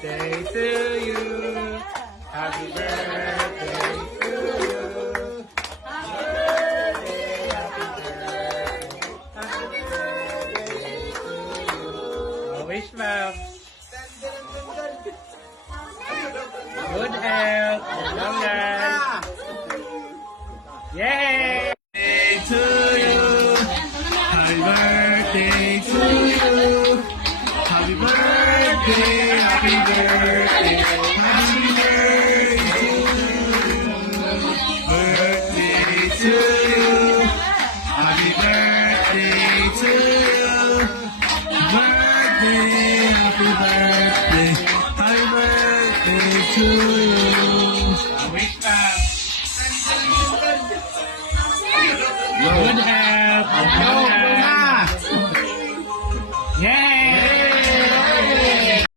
birthday to you. Happy birthday to you. Happy birthday, happy birthday. Happy birthday to you. Oh, wish, ma'am. Good health. Long life. Yay! To you. Happy birthday to you. Happy birthday, happy birthday, happy birthday to you. Happy birthday to you. Birthday, happy birthday, happy birthday to you. Wake up. Good health.